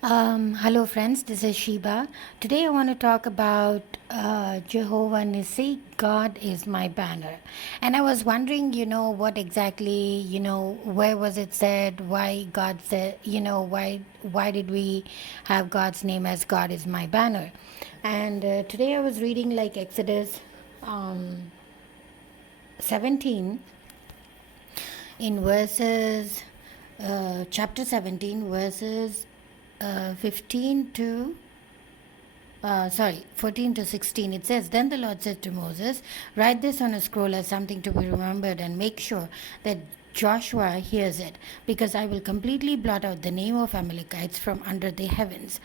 Hello, friends. This is Sheba. Today, I want to talk about Jehovah Nissi. God is my banner. And I was wondering, what exactly, where was it said? Why God said, why did we have God's name as God is my banner? And today, I was reading like Exodus 17 in chapter 17, verses 15 to 14 to 16. It says, Then the Lord said to Moses, Write this on a scroll as something to be remembered, and make sure that Joshua hears it, because I will completely blot out the name of Amalekites from under the heavens.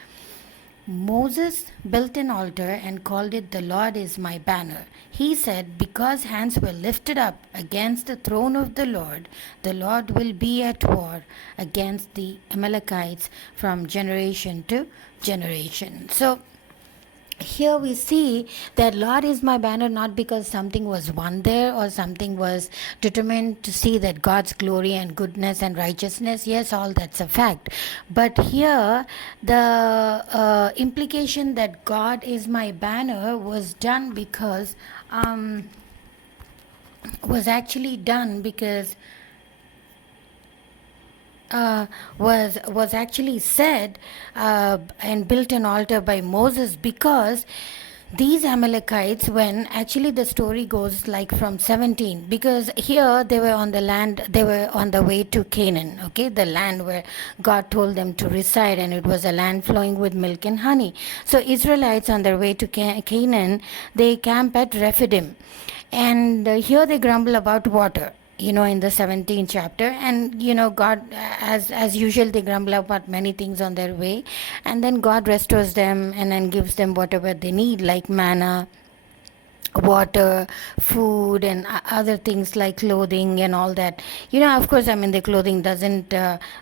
Moses built an altar and called it, The Lord is my banner. He said, Because hands were lifted up against the throne of the Lord will be at war against the Amalekites from generation to generation. So here we see that Lord is my banner, not because something was won there or something was determined to see that God's glory and goodness and righteousness. Yes, all that's a fact. But here the implication that God is my banner was actually done because was actually said and built an altar by Moses, because these Amalekites, when actually the story goes like from 17, because here they were on the land, they were on the way to Canaan, okay, the land where God told them to reside, and it was a land flowing with milk and honey. So Israelites on their way to Canaan, they camp at Rephidim, and here they grumble about water, in the 17th chapter. And God, as usual, they grumble about many things on their way, and then God restores them and then gives them whatever they need, like manna, water, food, and other things like clothing and all that. Of course, I mean, the clothing doesn't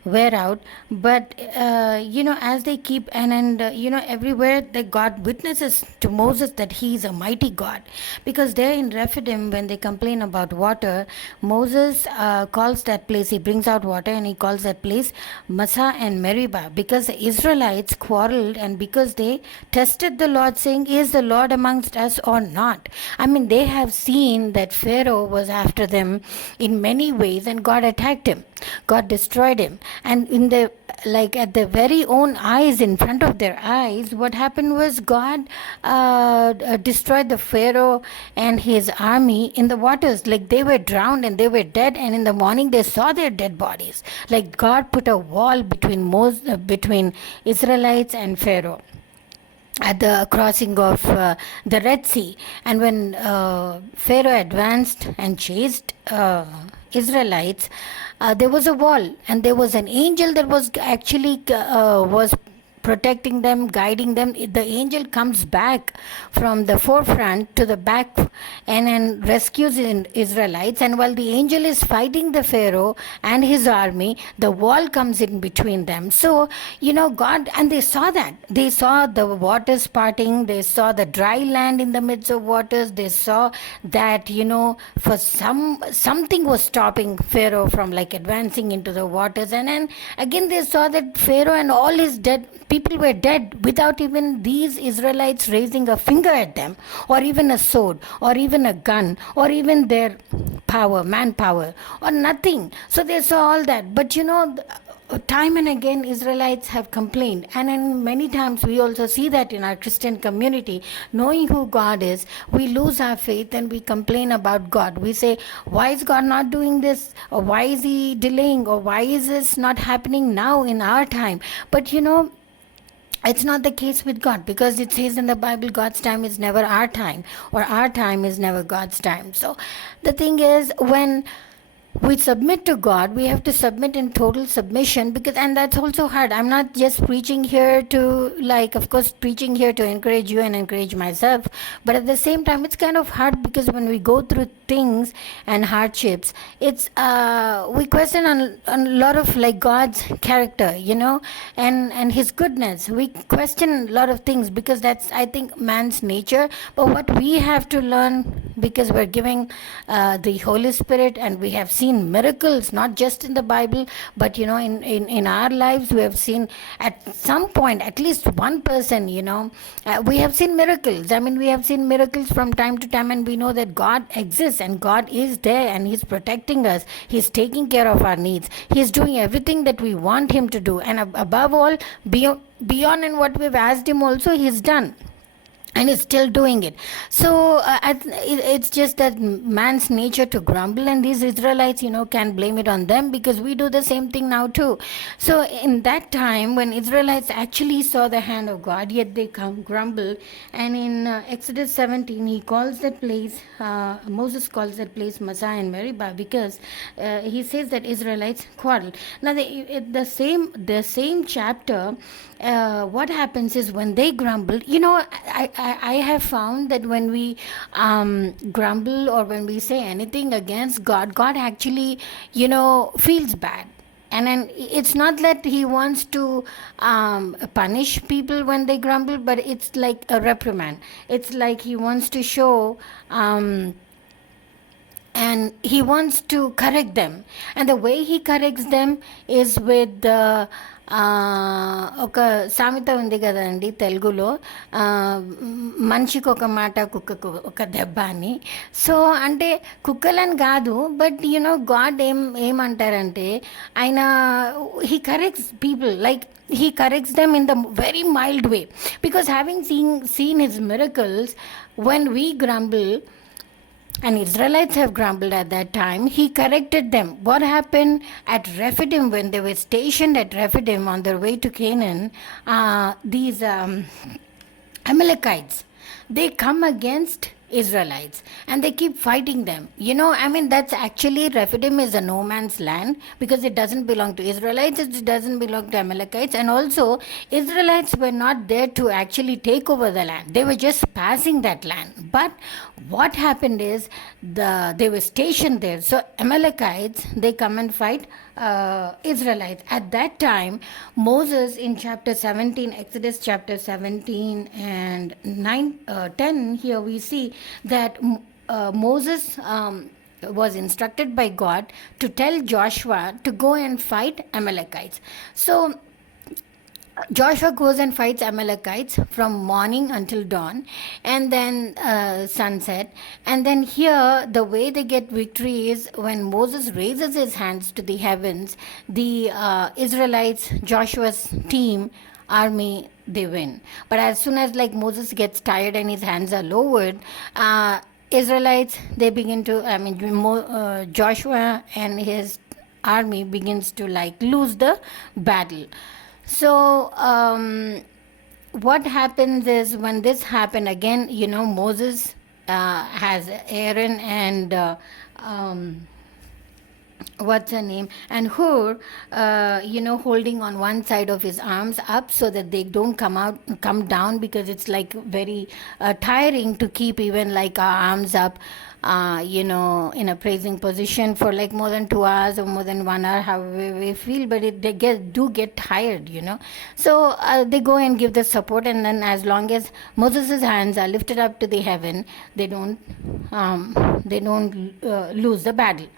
wear out, but as they keep, and everywhere that God witnesses to Moses that he is a mighty God, because there in Rephidim, when they complain about water, Moses calls that place, he brings out water and he calls that place Massa and Meribah, because the Israelites quarreled and because they tested the Lord, saying, Is the Lord amongst us or not? I mean, they have seen that Pharaoh was after them in many ways, and God attacked him. God destroyed him. And at the very own eyes, in front of their eyes, what happened was God destroyed the Pharaoh and his army in the waters. Like, they were drowned and they were dead, and in the morning they saw their dead bodies. Like, God put a wall between Israelites and Pharaoh at the crossing of the Red Sea. And when Pharaoh advanced and chased Israelites, there was a wall, and there was an angel that was actually was protecting them, guiding them. The angel comes back from the forefront to the back and then rescues Israelites. And while the angel is fighting the Pharaoh and his army, the wall comes in between them. So, God, and they saw that. They saw the waters parting, they saw the dry land in the midst of waters, they saw that, for something was stopping Pharaoh from like advancing into the waters. And then again they saw that Pharaoh and all his dead people were dead without even these Israelites raising a finger at them, or even a sword, or even a gun, or even their manpower, or nothing. So they saw all that. But time and again Israelites have complained, and in many times we also see that in our Christian community, knowing who God is, we lose our faith and we complain about God. We say, why is God not doing this, or why is he delaying, or why is this not happening now in our time? But it's not the case with God, because it says in the Bible, God's time is never our time, or our time is never God's time. So the thing is, when we submit to God, we have to submit in total submission, because, and that's also hard. I'm not just preaching here to, like, of course, preaching here to encourage you and encourage myself, but at the same time, it's kind of hard, because when we go through things and hardships, it's we question on a lot of like God's character, and his goodness. We question a lot of things, because that's, I think, man's nature. But what we have to learn, because we're giving the Holy Spirit and we have seen miracles, not just in the Bible, but in our lives, we have seen at some point, at least one person, we have seen miracles. I mean, we have seen miracles from time to time, and we know that God exists and God is there and He's protecting us. He's taking care of our needs. He's doing everything that we want Him to do. And above all, beyond and what we've asked Him also, He's done and is still doing it. So it's just that man's nature to grumble, and these Israelites can blame it on them, because we do the same thing now too. So in that time when Israelites actually saw the hand of God, yet they grumble. And in Exodus 17, he calls that place, Moses calls that place Massah and Meribah, because he says that Israelites quarrel. Now the same chapter, what happens is when they grumble, I have found that when we grumble or when we say anything against God, God actually, feels bad. And then it's not that He wants to punish people when they grumble, but it's like a reprimand. It's like He wants to show. And He wants to correct them, and the way He corrects them is with ఒక సామెత ఉంది కదండి తెలుగులో, మనిషికి ఒక మాట కుక్కకు ఒక దెబ్బ అని. సో అంటే కుక్కలని కాదు, బట్ గాడ్ ఏమంటారంటే ఆయన He corrects people, like He corrects them in the very mild way, because having seen His miracles, when we grumble, and Israelites have grumbled at that time, He corrected them. What happened at Rephidim, when they were stationed at Rephidim on their way to Canaan, these Amalekites, they come against Israelites and they keep fighting them. That's actually, Rephidim is a no man's land, because it doesn't belong to Israelites, it doesn't belong to Amalekites, and also Israelites were not there to actually take over the land. They were just passing that land. But what happened is they were stationed there. So Amalekites, they come and fight Israelites. At that time, Moses, in chapter 17, Exodus chapter 17 and 10, here we see that Moses was instructed by God to tell Joshua to go and fight Amalekites. So Joshua goes and fights Amalekites from morning until dawn, and then sunset. And then here, the way they get victory is when Moses raises his hands to the heavens, the Israelites, Joshua's team, army, they win. But as soon as Moses gets tired and his hands are lowered, Israelites, they begin to, Joshua and his army begins to lose the battle. So what happens is, when this happened again, Moses has Aaron and what's her name, and Hur, holding on one side of his arms up so that they don't come down, because it's very tiring to keep even our arms up, in a praising position for more than 2 hours or more than 1 hour, however we feel, but they get tired, So they go and give the support, and then as long as Moses' hands are lifted up to the heaven, they don't lose the battle.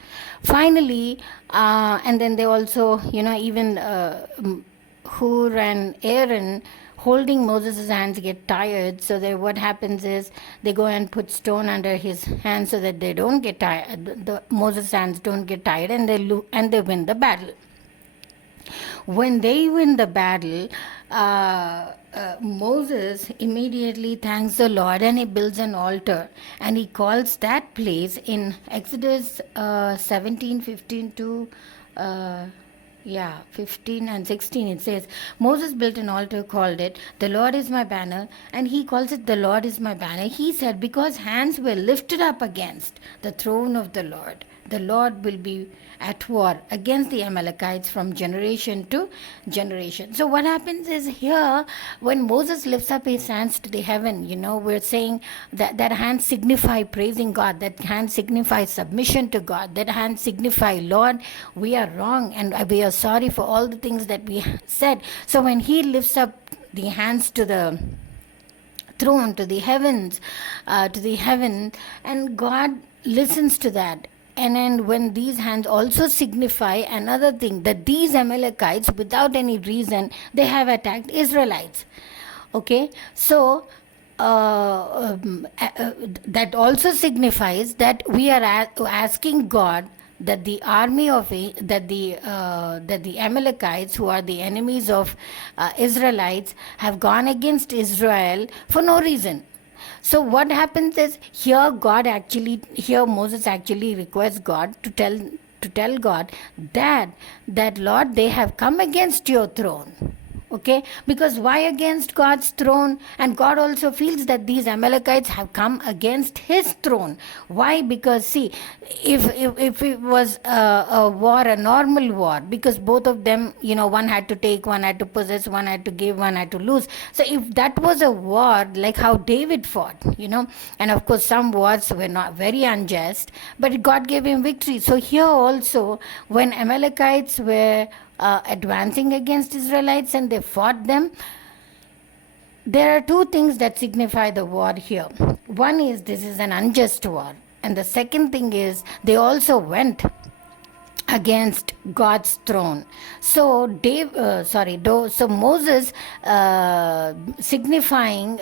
Finally, and then they also, even Hur and Aaron, holding Moses' hands, get tired. So what happens is they go and put stone under his hands so that they don't get tired. Moses' hands don't get tired, and they win the battle. When they win the battle, Moses immediately thanks the Lord, and he builds an altar, and he calls that place in Exodus 17:15 to 15 and 16, it says, Moses built an altar, called it, "The Lord is my banner," and he calls it, "The Lord is my banner." He said, because hands were lifted up against the throne of the Lord will be at war against the Amalekites from generation to generation. So what happens is, here, when Moses lifts up his hands to the heaven, we're saying that hands signify praising God, that hands signify submission to God, that hands signify, Lord, we are wrong and we are sorry for all the things that we said. So when he lifts up the hands to the throne, to the heavens, and God listens to that. and then when these hands also signify another thing, that these Amalekites, without any reason, they have attacked Israelites. Okay, so that also signifies that we are asking God that the army of that the Amalekites, who are the enemies of Israelites, have gone against Israel for no reason. So what happens is, here Moses actually requests God to tell God that Lord, they have come against your throne. Okay, because why against God's throne? And God also feels that these Amalekites have come against his throne. Why? Because see, if it was a war, a normal war, because both of them, one had to take, one had to possess, one had to give, one had to lose. So if that was a war like how David fought, and of course some wars were not very unjust, but God gave him victory. So here also, when Amalekites were advancing against Israelites and they fought them, there are two things that signify the war here. One is, this is an unjust war, and the second thing is, they also went against God's throne. So so Moses, signifying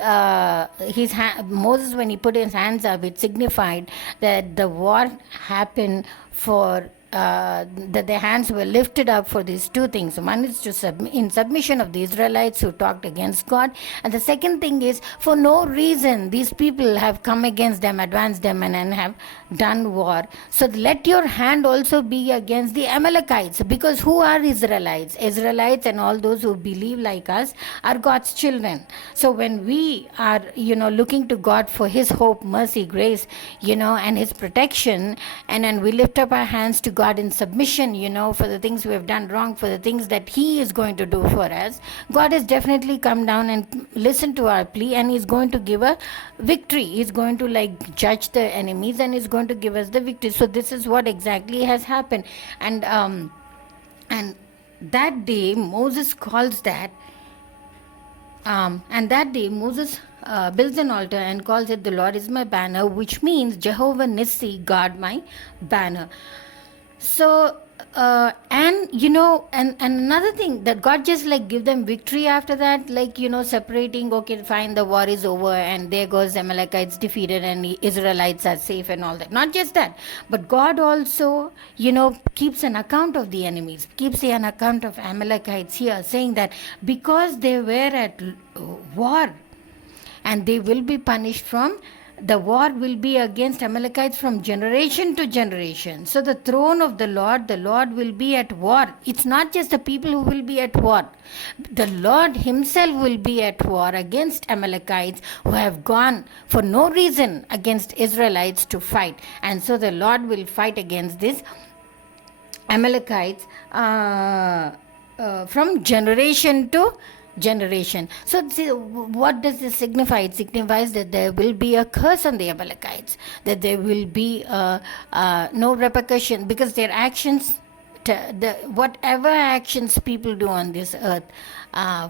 Moses, when he put his hands up, it signified that the war happened for that their hands were lifted up for these two things. One is in submission of the Israelites who talked against God, and the second thing is, for no reason these people have come against them, advanced them, and have done war. So let your hand also be against the Amalekites, because who are Israelites? Israelites and all those who believe like us are God's children. So when we are looking to God for his hope, mercy, grace, and his protection, and then we lift up our hands to God in submission, for the things we have done wrong, for the things that he is going to do for us, God has definitely come down and listened to our plea, and he's going to give a victory. He's going to judge the enemies, and he's going to give us the victory. So this is what exactly has happened. And that day Moses calls that and that day Moses builds an altar and calls it, the Lord is my banner, which means Jehovah Nissi, God my banner. So and another thing, that God just give them victory after that, separating, okay, fine, the war is over, and there goes Amalekites defeated and the Israelites are safe and all that. Not just that, but God also keeps an account of the enemies, keeps an account of Amalekites here, saying that because they were at war, and they will be punished the war will be against Amalekites from generation to generation. So the throne of the Lord will be at war. It's not just the people who will be at war. The Lord himself will be at war against Amalekites who have gone for no reason against Israelites to fight. And so the Lord will fight against these Amalekites from generation to generation. So what does this signify? It signifies that there will be a curse on the Amalekites, that there will be no repercussion, because their actions, whatever actions people do on this earth,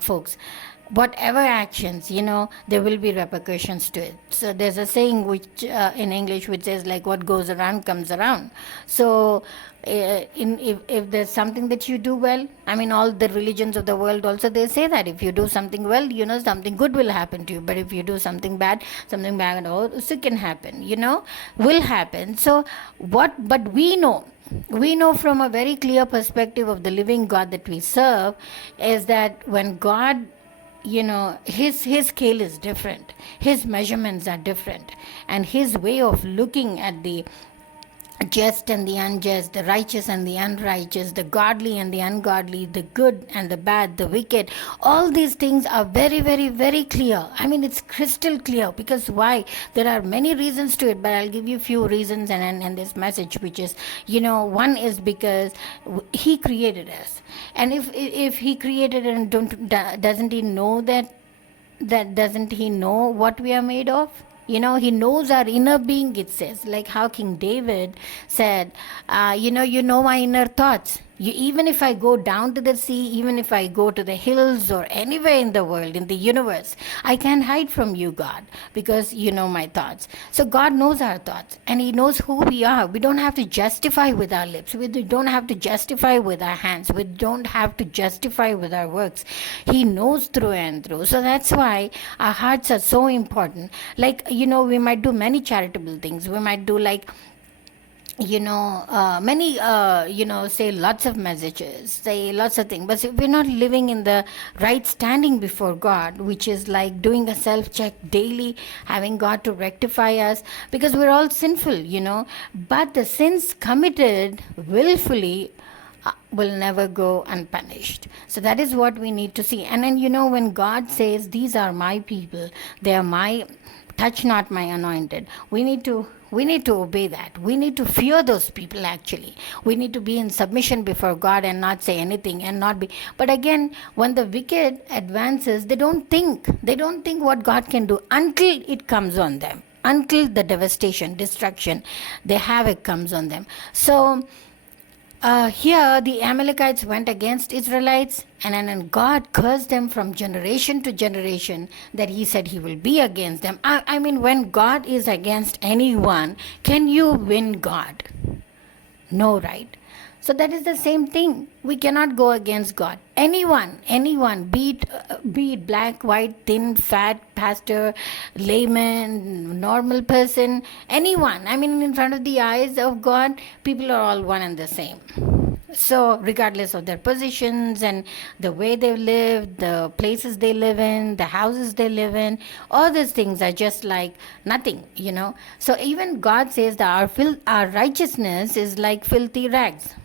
folks, whatever actions, there will be repercussions to it. So there's a saying which in English which says, what goes around comes around. So if there's something that you do well, all the religions of the world also, they say that if you do something well, something good will happen to you. But if you do something bad also can happen, will happen. So but we know from a very clear perspective of the living God that we serve, is that when God, his scale is different, his measurements are different, and his way of looking at the just and the unjust, the righteous and the unrighteous, the godly and the ungodly, the good and the bad, the wicked, all these things are very, very, very clear. It's crystal clear. Because why? There are many reasons to it, but I'll give you few reasons and this message, which is, one is because he created us. And if he created it, and doesn't he know doesn't he know what we are made of? He knows our inner being, it says. Like how King David said, you know my inner thoughts. Even if I go down to the sea, even if I go to the hills or anywhere in the world, in the universe, I can't hide from you, God, because you know my thoughts. So God knows our thoughts and He knows who we are. We don't have to justify with our lips. We don't have to justify with our hands. We don't have to justify with our works. He knows through and through. So that's why our hearts are so important. Like, we might do many charitable things. We might do like, many, say lots of messages, say lots of things. But if we're not living in the right standing before God, which is like doing a self check daily, having God to rectify us, because we're all sinful, but the sins committed willfully will never go unpunished. So that is what we need to see. And then, when God says, these are my people, they are my, touch not my anointed, we need to obey that. We need to fear those people. Actually, we need to be in submission before God and not say anything and not be. But again, when the wicked advances, they don't think what God can do until it comes on them, until the devastation, destruction, the havoc comes on them. So here the Amalekites went against Israelites, and then God cursed them from generation to generation, that He said He will be against them. I mean, when God is against anyone, can you win God? No, right? So that is the same thing. We cannot go against God. Anyone, be it black, white, thin, fat, pastor, layman, normal person, anyone. I mean, in front of the eyes of God, people are all one and the same. So regardless of their positions and the way they live, the places they live in, the houses they live in, all these things are just like nothing. So even God says that our righteousness is like filthy rags.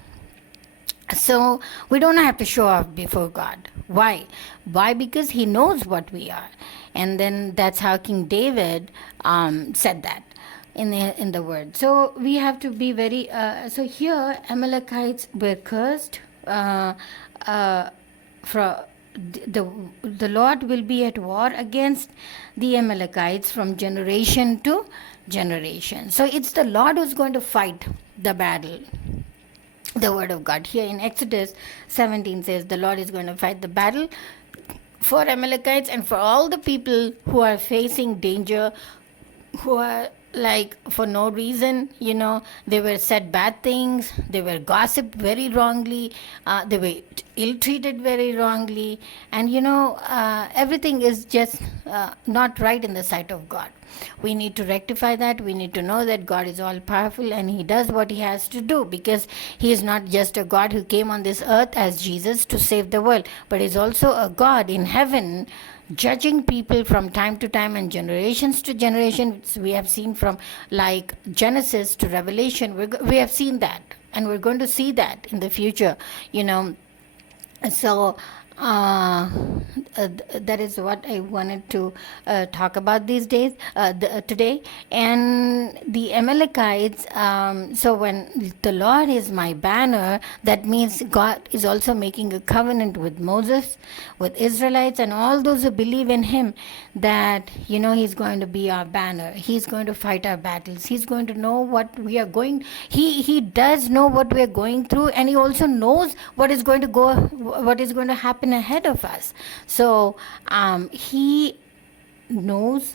So we don't have to show off before God. Why? Because He knows what we are. And then that's how King David said that in the word. So we have to be very. So here Amalekites were cursed. For the Lord will be at war against the Amalekites from generation to generation. So it's the Lord who's going to fight the battle. The word of God here in Exodus 17 says the Lord is going to fight the battle for Amalekites and for all the people who are facing danger, who are like for no reason, they were said bad things, they were gossiped very wrongly, they were ill-treated very wrongly, and everything is just not right in the sight of God. We need to rectify that. We need to know that God is all powerful and He does what He has to do, because He is not just a God who came on this earth as Jesus to save the world, but He's also a God in heaven judging people from time to time and generations to generations. We have seen from like Genesis to Revelation. We have seen that, and we're going to see that in the future. So that is what I wanted to talk about these days, today. And the Amalekites, so when the Lord is my banner, that means God is also making a covenant with Moses, with Israelites, and all those who believe in Him, that, He's going to be our banner. He's going to fight our battles. He's going to know what we are going. He does know what we are going through, and He also knows what is going to happen ahead of us. So He knows.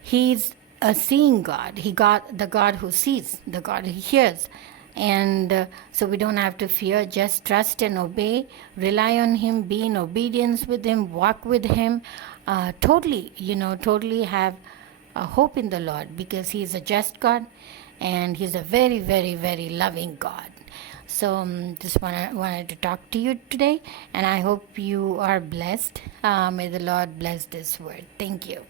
He's a seeing God. The God who sees, the God who hears. And so we don't have to fear, just trust and obey, rely on Him, be in obedience with Him, walk with Him, totally have a hope in the Lord, because He is a just God and He's a very, very, very loving God. So just wanted to talk to you today, and I hope you are blessed. May the Lord bless this word. Thank you.